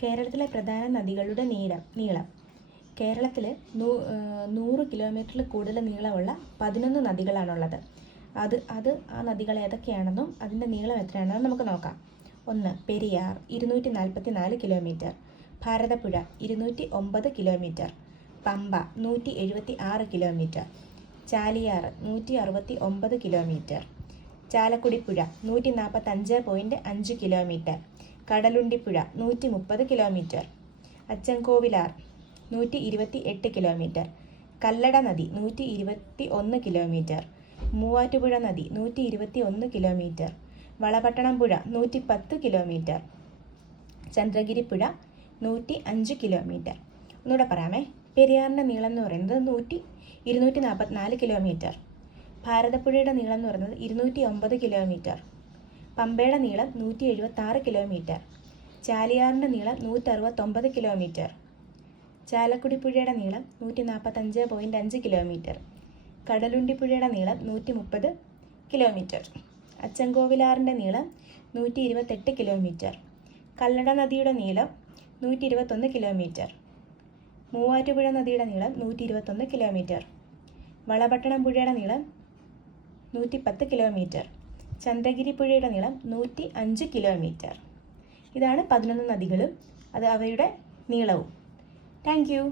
കേരളത്തിലെ പ്രധാന നദികളുടെ നീളം. കേരളത്തിൽ 100 കിലോമീറ്ററിൽ കൂടുതൽ നീളമുള്ള 11 നദികളാണുള്ളത്. ആ നദികൾ ഏതൊക്കെയാണെന്നും അതിൻ്റെ നീളം എത്രയാണെന്നും നമുക്ക് നോക്കാം. 1. Periyar 244 kilometre. Bharathapuzha 209 kilometre. Pamba 176 kilometre. Chaliyar 169 kilometre. Chalakudypuzha 145.5 kilometre. Kadalundipuzha 130 kilometre. Achankovilar 128 kilometre. Kallada നദി 121 കിലോമീറ്റർ. മൂവാറ്റുപുഴ നദി 121 കിലോമീറ്റർ. വളപട്ടണം പുഴ 110 കിലോമീറ്റർ. ചന്ദ്രഗിരിപ്പുഴ 105 കിലോമീറ്റർ. ഒന്നുകൂടെ പറയാമേ. പെരിയാറിൻ്റെ നീളം എന്ന് പറയുന്നത് 244 കിലോമീറ്റർ. ഭാരതപ്പുഴയുടെ നീളം എന്ന് പറയുന്നത് 209 കിലോമീറ്റർ. പമ്പയുടെ നീളം 176 കിലോമീറ്റർ. ചാലിയാറിൻ്റെ നീളം 169 കിലോമീറ്റർ. ചാലക്കുടിപ്പുഴയുടെ നീളം 145.5 കിലോമീറ്റർ. കടലുണ്ടിപ്പുഴയുടെ നീളം 130 കിലോമീറ്റർ. അച്ചൻകോവിലാറിൻ്റെ നീളം 128 കിലോമീറ്റർ. കല്ലട നദിയുടെ നീളം 121 കിലോമീറ്റർ. മൂവാറ്റുപുഴ നദിയുടെ നീളം 121 കിലോമീറ്റർ. വളപട്ടണം പുഴയുടെ നീളം 110 കിലോമീറ്റർ. ചന്ദ്രഗിരി പുഴയുടെ നീളം 105 കിലോമീറ്റർ. ഇതാണ് 11 നദികളും അവയുടെ നീളവും. Thank you.